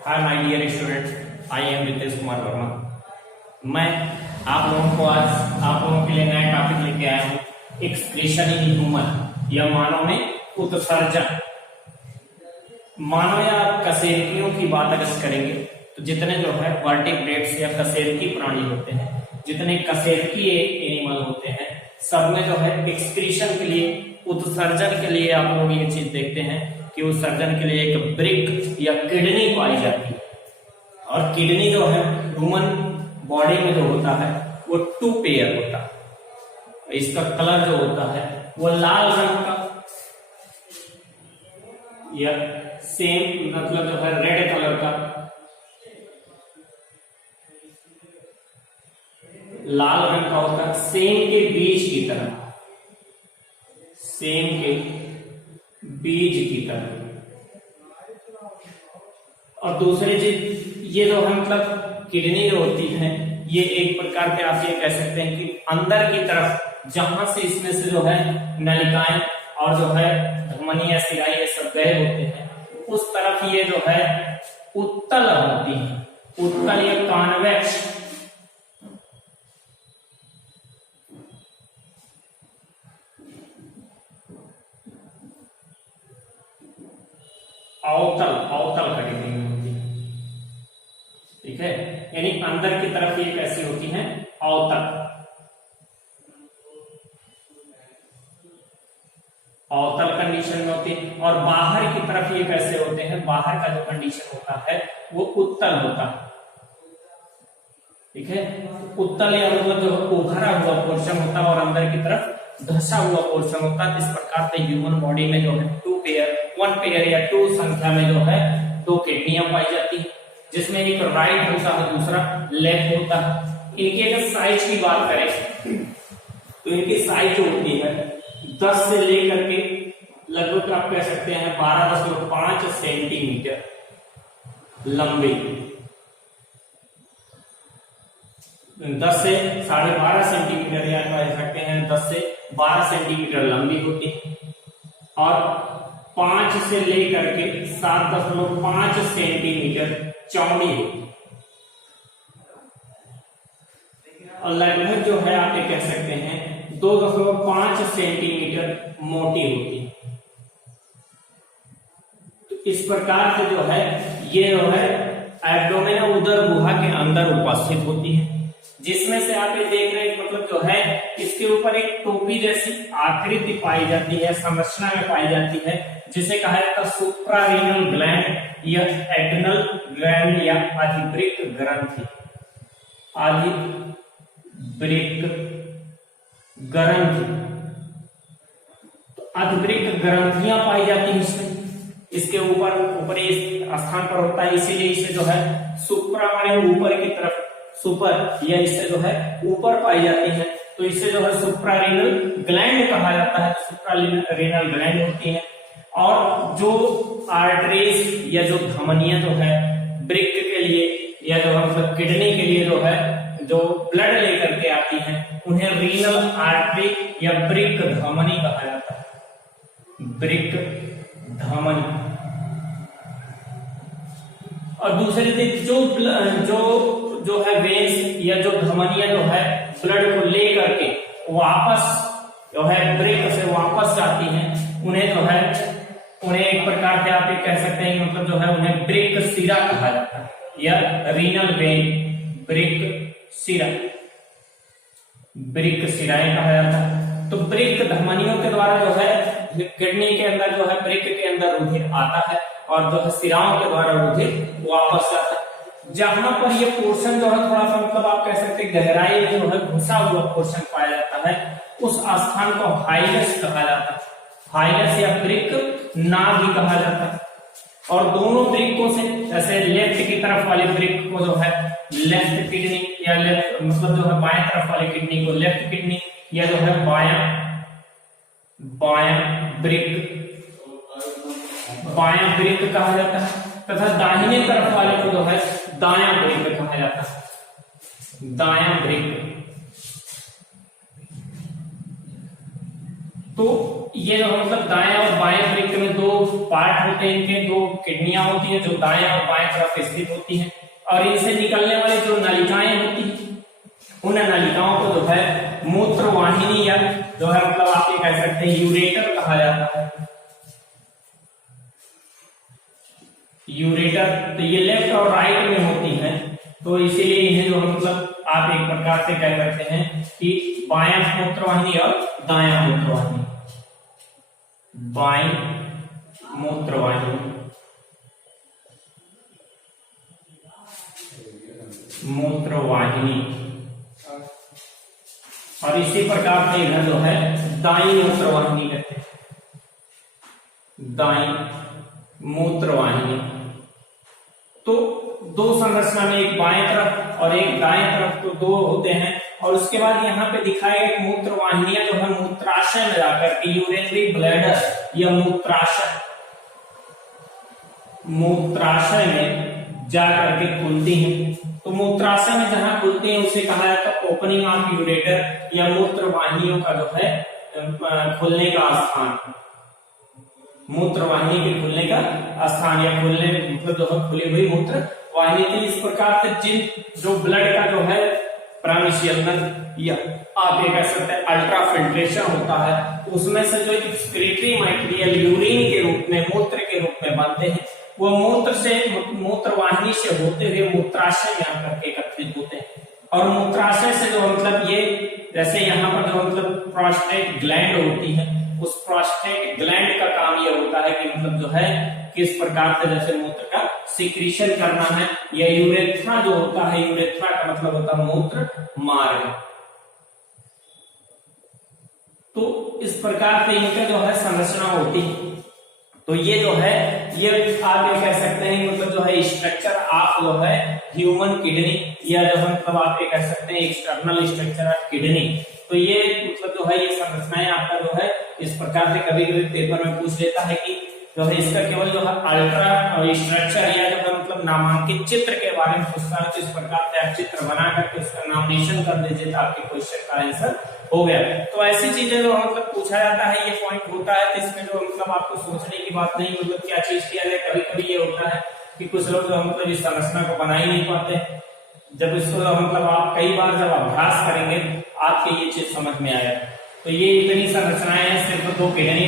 Hi my dear students, I am Ritesh Kumar Verma. मैं आप लोगों को आज आप लोगों के लिए नया टॉपिक लेके आया हूँ, एक्सप्रेशन इन ह्यूमन या मानव में उत्सर्जन। मानव या कशेरुकियों की बात अगर करेंगे तो जितने जो है वर्टिब्रेट्स या कशेरुकी प्राणी होते हैं, जितने कशेरुकी एनिमल होते हैं, सब में जो है एक्सक्रीशन के लिए, उत्सर्जन के लिए आप लोग ये चीज देखते हैं कि उत्सर्जन के लिए एक ब्रिक या किडनी पाई जाती है। और किडनी जो है ह्यूमन बॉडी में जो होता है वो 2 पेयर होता है। इसका कलर जो होता है वो लाल रंग का या सेम मतलब जो है रेड कलर का, लाल रंग का होता है, सेम के बीज की तरह, सेम के बीज की तरह। और दूसरी चीज ये जो है मतलब किडनी जो होती है ये एक प्रकार के आप ये कह सकते हैं कि अंदर की तरफ जहां से इसमें से जो है नलिकाएं और जो है धमनी या सिराई ये सब गए होते हैं, उस तरफ ये जो है उत्तल होती है, उत्तल या कॉन्वेक्स, अवतल अवतल किडनी होती है। ठीक है, यानी अंदर की तरफ ये कैसी होती है, अवतल, अवतल कंडीशन में होती है। और बाहर की तरफ ये कैसे होते हैं, बाहर का जो कंडीशन होता है वो उत्तल होता है। ठीक है, उत्तल या मतलब जो उभरा हुआ पोर्शन होता है और अंदर की तरफ धंसा हुआ पोर्शन होता है। इस प्रकार से ह्यूमन बॉडी में जो है 1 पेयर या 2 संख्या में जो है 2 किडनियां पाई जाती है, जिसमें एक राइट होता है, दूसरा लेफ्ट होता है। इनकी अगर साइज की बात करें तो इनकी साइज जो होती है 10 से लेकर के लगभग आप कह सकते हैं 12.5 सेंटीमीटर लंबी, 10 से 12.5 सेंटीमीटर या कह सकते हैं 10 से 12 सेंटीमीटर लंबी होती है। और 5 से लेकर के 7.5 सेंटीमीटर चौड़ी होती है। और लगभग जो है आप ये कह सकते हैं 2.5 सेंटीमीटर मोटी होती है। तो इस प्रकार से जो है ये जो है एब्डोमेन उदर गुहा के अंदर उपस्थित होती है, जिसमें से आप ये देख रहे हैं मतलब जो है इसके ऊपर एक टोपी जैसी आकृति पाई जाती है, संरचना में पाई जाती है, जिसे कहा जाता है सुप्रारेनल ग्लैंड या एड्रिनल ग्लैंड या अधिवृक्क ग्रंथि, अधिवृक्क ग्रंथि। तो अधिवृक्क ग्रंथियां पाई जाती है इसमें, इसके ऊपर ऊपरी स्थान पर होता है, इसीलिए इसे जो है सुप्रा माने ऊपर की तरफ, सुपर या इससे जो है ऊपर पाई जाती है, तो इसे जो है सुप्रारेनल ग्लैंड कहा जाता है, सुप्रारेनल ग्लैंड होती है। और जो आर्टरीज या जो धमनियां जो है ब्रिक के लिए या जो मतलब किडनी के लिए जो है जो ब्लड लेकर के आती हैं, उन्हें रीनल आर्टरी या ब्रिक धमनी कहा जाता है, ब्रिक धमनी। और दूसरी चीज जो है वेन्स या जो धमनियां जो है ब्लड को ले करके वापस जो है ब्रिक से वापस जाती हैं, उन्हें जो है उन्हें एक प्रकार से आप ये कह सकते हैं मतलब जो है उन्हें ब्रिक सिरा कहा जाता है या रीनल वेन, ब्रिक सिरा, ब्रिक सिराएं कहा जाता है। तो ब्रिक धमनियों के द्वारा जो है किडनी के अंदर जो है ब्रिक के अंदर रुधिर आता है और जो है सिराओं के द्वारा रुधिर वापस आता है। जहां पर ये पोर्शन जो है थोड़ा सा मतलब आप कह सकते हैं गहराई में जो है घुसा हुआ पोर्शन पाया जाता है, उस स्थान को हाइलस कहा जाता है, हाइलस या ब्रिक नाभ भी कहा जाता है। और दोनों ब्रिकों से जैसे लेफ्ट की तरफ वाले ब्रिक को जो है लेफ्ट किडनी या लेफ्ट मतलब जो है बाएं तरफ वाले किडनी को लेफ्ट किडनी या जो है बायां ब्रिक कहा जाता है, तथा दाहिने तरफ वाले को जो है दायां ब्रिक कहा जाता है, दायां ब्रिक। तो ये जो मतलब दाएं और बाएं ब्रिक में 2 पार्ट होते हैं इनके, दो किडनियां होती हैं जो दाएं और बाएं तरफ स्थित होती हैं, और इनसे निकलने वाले जो नलिकाएं होती हैं उन नलिकाओं को जो है मूत्र वाहिनी या जो है मतलब आप ये कह सकते हैं यूरेटर कहा जाता है। यूरेटर, तो ये लेफ्ट और राइट में होती है, तो इसीलिए इन्हें जो मतलब आप एक प्रकार से कह सकते हैं कि बायां मूत्रवाहिनी और दायां मूत्रवाहिनी, बाईं मूत्रवाहिनी, मूत्रवाहिनी, और इसी प्रकार से इधर जो है दाईं मूत्रवाहिनी कहते हैं, दाईं मूत्रवाहिनी। तो दो संरचना में एक बाएं तरफ और एक दाएं तरफ, तो दो होते हैं। और उसके बाद यहाँ पे दिखाया गया मूत्रवाहिनियां जो है मूत्राशय में जाकर के यूरिनरी ब्लैडर या मूत्राशय में जाकर के खुलती हैं। तो मूत्राशय में जहां खुलती हैं उसे कहा जाता है ओपनिंग ऑफ यूरेटर या मूत्रवाहिनियों का जो है खुलने का स्थान, मूत्रवाहिनी के खुलने का स्थान या खुलने मतलब जो है खुली हुई मूत्र वाहिनी थी। इस प्रकार से जिन जो ब्लड का जो है प्राणिशियलन या आप ये कह सकते हैं अल्ट्रा फिल्ट्रेशन होता है, उसमें से जो एक्सक्रीटरी मटेरियल यूरिन के रूप में, मूत्र के रूप में बनते हैं, वो मूत्रवाहिनी से होते हुए मूत्राशय में आकर के एकत्रित होते हैं। और मूत्राशय से जो मतलब ये जैसे यहाँ पर जो मतलब प्रोस्टेट ग्लैंड होती है, उस प्रोस्टेट ग्लैंड का काम ये होता है कि मतलब जो है किस प्रकार से जैसे मूत्र का सिक्रीशन करना है, या यूरेथ्रा जो होता है, यूरेथ्रा का मतलब होता है मूत्र मार्ग। तो इस प्रकार से इनका जो है संरचना होती है। तो ये जो है ये आप ये कह सकते हैं मतलब जो है स्ट्रक्चर ऑफ जो है ह्यूमन किडनी, या जो है मतलब आप ये कह सकते हैं एक्सटर्नल स्ट्रक्चर ऑफ किडनी। तो ये मतलब जो है ये संरचनाएं आपका जो है इस प्रकार से कभी कभी पेपर में पूछ लेता है कि जो है इसका केवल जो है अल्ट्रा स्ट्रक्चर या जो है मतलब नामांकित चित्र के बारे में पूछता है, तो इस प्रकार से आप चित्र बना करके उसका नामिनेशन कर दीजिए तो आपके क्वेश्चन का आंसर हो गया। तो ऐसी चीजें जो मतलब पूछा जाता है, ये पॉइंट होता है, तो इसमें जो मतलब आपको सोचने की बात नहीं, मतलब क्या चीज किया जाए। कभी कभी ये होता है कि कुछ लोग जो मतलब इस संरचना को बना ही नहीं पाते, जब इसको मतलब आप कई बार जब अभ्यास करेंगे आपके ये चीज समझ में आएगा। तो ये इतनी संरचनाएं हैं, सिर्फ दो किडनी,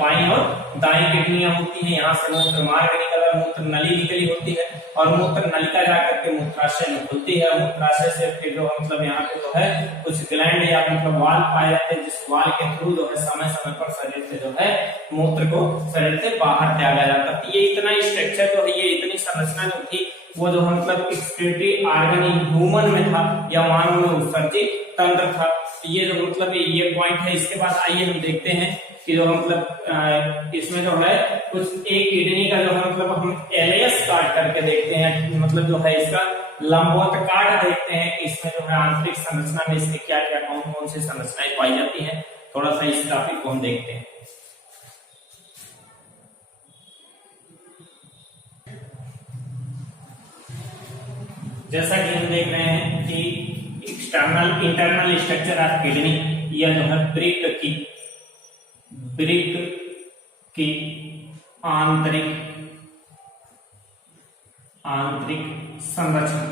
बाईं और दाईं किडनियां होती हैं, यहाँ से मूत्र मार्ग निकला, मूत्र नली निकली होती है, और मूत्र नलिका जाकर के मूत्राशय में खुलती है। मूत्राशय से फिर जो मतलब यहाँ पे जो है कुछ ग्लैंड या मतलब वाल पाए जाते हैं, जिस वाल के थ्रू जो है समय समय पर शरीर से जो है मूत्र को शरीर से बाहर त्यागा जाता है। ये इतना स्ट्रक्चर जो है, ये इतनी संरचना जो थी वो जो है मतलब एक्सक्रीटरी ऑर्गन ह्यूमन में था या मानव में उत्सर्जित तंत्र था। ये जो मतलब ये पॉइंट है। इसके बाद आइए हम देखते हैं कि जो मतलब इसमें जो है कुछ एक किडनी का जो है मतलब हम एलएस काट करके देखते हैं, मतलब जो है इसका लंबवत काट देखते हैं कि इसमें जो है आंतरिक संरचना में इसके क्या क्या कौन कौन सी संरचनाएं पाई जाती हैं। थोड़ा सा इस टॉपिक को हम देखते हैं। जैसा कि हम देख रहे हैं कि external internal structure of kidney, या जो है वृक्क की आंतरिक संरचना।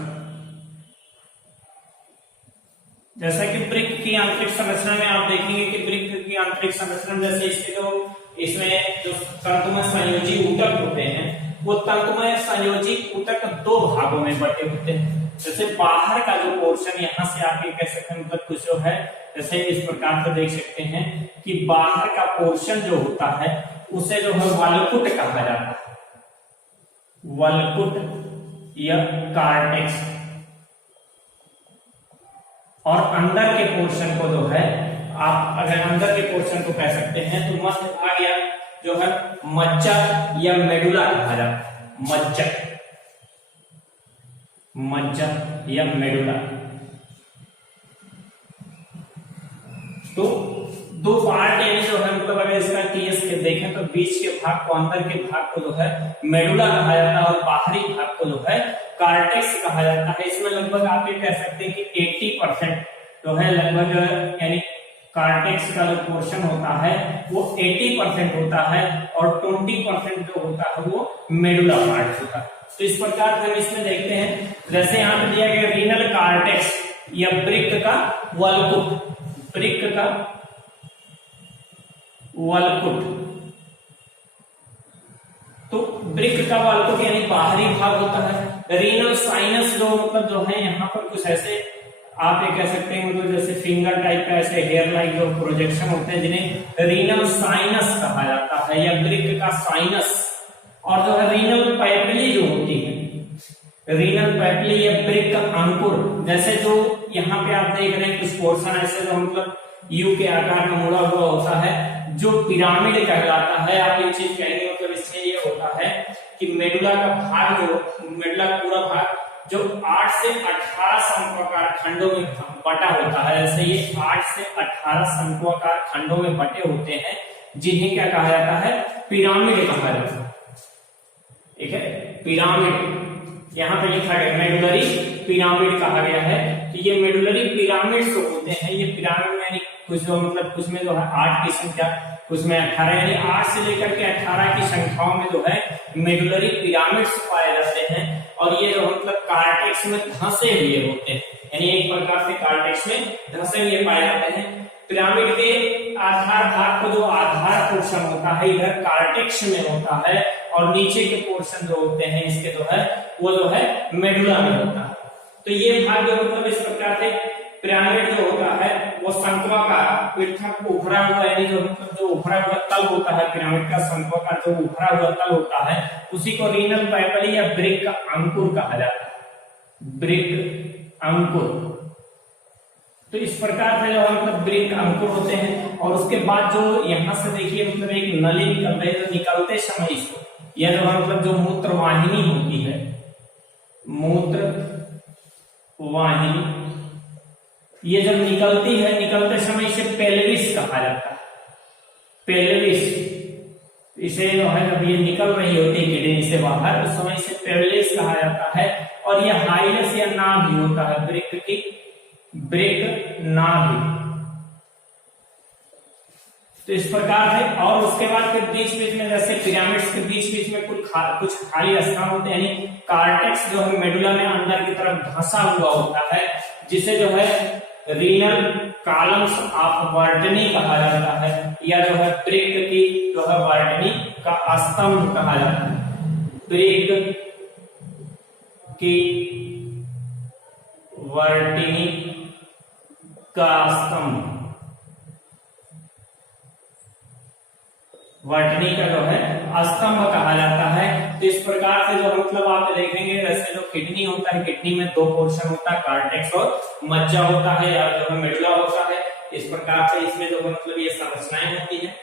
जैसा कि वृक्क की आंतरिक संरचना में आप देखेंगे कि वृक्क की आंतरिक संरचना जैसे इसके जो इसमें जो तंतुमय संयोजी ऊतक होते हैं, वो तंतुमय संयोजी ऊतक दो भागों में बटे होते हैं। जैसे बाहर का जो पोर्शन, यहाँ से आप ये कह सकते हैं मतलब कुछ जो है जैसे इस प्रकार से देख सकते हैं कि बाहर का पोर्शन जो होता है उसे जो है वल्कुट कहा जाता है, वल्कुट या कार्टेक्स। और अंदर के पोर्शन को जो है आप अगर अंदर के पोर्शन को कह सकते हैं तो मध्य भाग या जो है मज्जा या मेडुला कहा जाता है, मज्जा या मेडुला। तो दो पार्ट यानी जो है मतलब अगर इसका टीएस के देखें तो बीच के भाग को, अंदर के भाग को जो है मेडुला कहा जाता है और बाहरी भाग को जो है कार्टेक्स कहा जाता है। इसमें लगभग आप ये कह सकते हैं कि 80% जो है लगभग यानी कार्टेक्स का जो पोर्शन होता है वो 80% होता है और 20% जो होता है वो मेडुला पार्ट होता है। तो इस प्रकार से हम इसमें देखते हैं, जैसे यहाँ पे दिया गया रीनल कार्टेक्स या वृक्क का वल्कुट, वृक्क का वल्कुट। तो वृक्क का वल्कुट यानी बाहरी भाग होता है। रीनल साइनस जो मतलब जो है यहाँ पर कुछ ऐसे आप ये कह सकते हैं, मतलब जैसे फिंगर टाइप का ऐसे हेयर लाइक जो प्रोजेक्शन होते हैं जिन्हें रीनल साइनस कहा जाता है या वृक्क का साइनस। और जो है रीनल पैपिली जो होती है, रीनल पैपिली या वृक्क अंकुर, जैसे जो यहाँ पे आप देख रहे हैं कुछ पोर्शन ऐसे जो मतलब यू के आकार में मुड़ा हुआ होता है जो पिरामिड कहलाता है। आप ये चीज कहेंगे मतलब इसमें ये होता है कि मेडुला का भाग, मेडुला का पूरा भाग जो 8 से 18 समकोआकार खंडों में बटा होता है। जैसे ये 8 से 18 समकोआकार खंडों में बटे होते हैं जिन्हें क्या कहा जाता है, पिरामिड कहा जाता है। ठीक है, पिरामिड यहाँ पे लिखा गया मेडुलरी पिरामिड कहा गया है। तो ये मेडुलरी पिरामिड जो होते हैं, ये पिरामिड में कुछ जो मतलब कुछ में जो है 8 की संख्या, कुछ में 18, यानी 8 से लेकर के 18 की संख्याओं में जो है मेडुलरी पिरामिड्स पाए जाते हैं। और ये जो मतलब कार्टेक्स में धंसे हुए होते हैं, यानी एक प्रकार से कार्टेक्स में धंसे हुए पाए जाते हैं। पिरामिड के आधार भाग को जो आधार पोर्शन होता है इधर कार्टेक्स में होता है और नीचे के पोर्शन जो होते हैं इसके जो है वो जो है मेडुला में होता है। तो ये भाग जो मतलब इस प्रकार से पिरामिड जो होता है वो शंक्वाकार पृथक उभरा हुआ, यानी जो मतलब जो उभरा हुआ तल होता है पिरामिड का, शंक्वाकार जो उभरा हुआ तल होता है उसी को रीनल पैपिली या वृक्क अंकुर कहा जाता है, वृक्क अंकुर। तो इस प्रकार से जो मतलब वृक्क अंकुर होते हैं। और उसके बाद जो यहाँ से देखिए मतलब एक नली निकल रही है, तो निकलते समय इसको यह जो मतलब जो मूत्र वाहिनी होती है, मूत्र वाहिनी, ये जब निकलती है निकलते समय इसे पेल्विस कहा जाता है, पेल्विस। इसे जो है जब ये निकल रही होती है किडनी से बाहर उस समय इसे पेल्विस कहा जाता है। और ये हाइलस या नाभि होता है, वृक्क की वृक्क नाभि। तो इस प्रकार से और उसके बाद फिर बीच बीच में जैसे पिरामिड्स के बीच बीच में कुछ खाली स्थान होते हैं, यानी कार्टेक्स जो है मेडुला में अंदर की तरफ धंसा हुआ होता है जिसे जो है रीनल कॉलम्स ऑफ वर्टनी कहा जाता है, या जो है वृक्क की जो है वर्टनी का स्तंभ कहा जाता है, वृक्क की वर्टनी का स्तंभ, वर्टनी का जो है स्तंभ कहा जाता है। तो इस प्रकार से जो मतलब आप देखेंगे जैसे जो किडनी होता है, किडनी में 2 पोर्शन होता है, कार्टेक्स और मज्जा होता है या जो है मेडुला होता है। इस प्रकार से इसमें जो मतलब ये संरचनाएं होती है,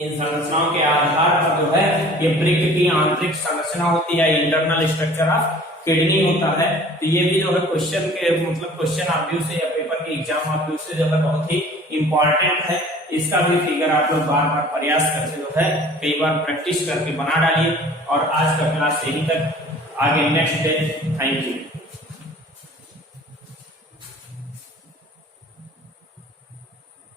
इन संरचनाओं के आधार पर जो है ये वृक्क की आंतरिक संरचना होती है, इंटरनल स्ट्रक्चर ऑफ किडनी होता है। तो ये भी जो है क्वेश्चन के मतलब क्वेश्चन आप से या पेपर के एग्जाम आप से जो है बहुत ही इंपॉर्टेंट है। इसका भी फिगर आप लोग बार बार प्रयास करके जो है कई बार प्रैक्टिस करके बना डालिए। और आज का क्लास यहीं तक, आगे नेक्स्ट डे। Thank you.